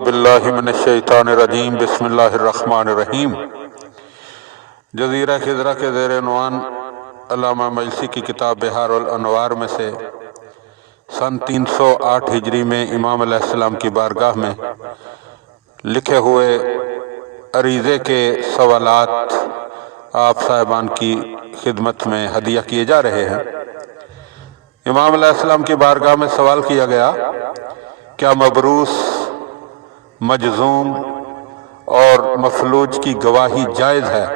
बिल्लाहि मिनश्शैतानिर्रजीम बिस्मिल्लाहिर्रहमानिर्रहीम। जज़ीरा खिज़रा के ज़ेर उन्वान अल्लामा मजलिसी की किताब बिहारुल अनवार में से सन 308 हिजरी में इमाम अलैहिस्सलाम की बारगाह में लिखे हुए अरीज़े के सवालात आप साहिबान की खिदमत में हदिया किए जा रहे हैं। इमाम अलैहिस्सलाम की बारगाह में सवाल किया गया, क्या मबरूस, मजजूम और मफलूज की गवाही जायज़ है?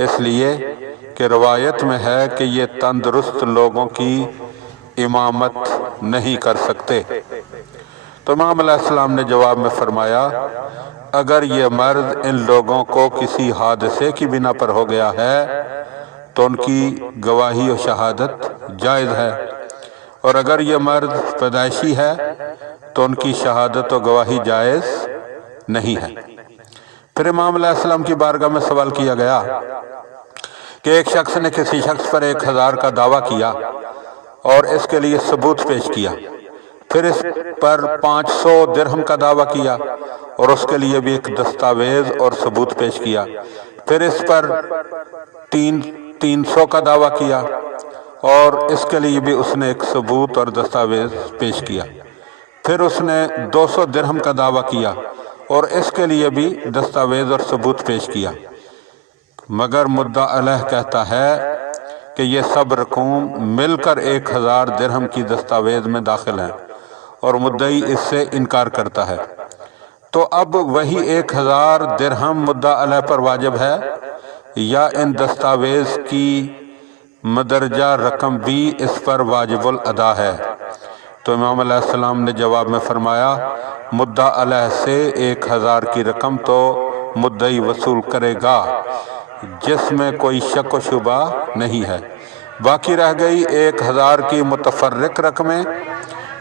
इसलिए कि रवायत में है कि ये तंदुरुस्त लोगों की इमामत नहीं कर सकते। तो इमाम अलैहिस्सलाम ने जवाब में फरमाया, अगर ये मर्द इन लोगों को किसी हादसे की बिना पर हो गया है तो उनकी गवाही और शहादत जायज़ है, और अगर ये मर्द पैदाइशी है तो उनकी शहादत और गवाही जायज़ नहीं है। फिर इमाम अलैहिस्सलाम की बारगाह में सवाल किया गया कि एक शख्स ने किसी शख्स पर 1000 का दावा किया और इसके लिए सबूत पेश किया, फिर इस पर 500 दिरहम का दावा किया और उसके लिए भी एक दस्तावेज और सबूत पेश किया, फिर इस पर 300 का दावा किया और इसके लिए भी उसने एक सबूत और दस्तावेज पेश किया, फिर उसने 200 दिरहम का दावा किया और इसके लिए भी दस्तावेज और सबूत पेश किया, मगर मुद्दा अलैह कहता है कि ये सब रकूम मिलकर 1000 दिरहम की दस्तावेज में दाखिल हैं और मुद्दई इससे इनकार करता है। तो अब वही 1000 दिरहम मुद्दा अलैह पर वाजिब है या इन दस्तावेज की मदरजा रकम भी इस पर वाजिबुल अदा है? तो इमाम अलैहिस्सलाम ने जवाब में फरमाया, मुद्दा अलैह से 1000 की रकम तो मुद्दई वसूल करेगा, जिसमें कोई शक व शुबा नहीं है। बाकी रह गई 1000 की मुतफर्रिक रकमें,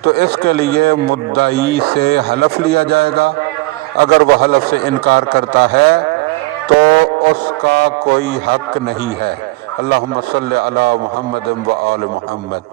तो इसके लिए मुद्दई से हलफ लिया जाएगा। अगर वह हलफ से इनकार करता है तो उसका कोई हक नहीं है। अल्लाहुम्मा सल्लि अला मुहम्मद व आल मुहम्मद।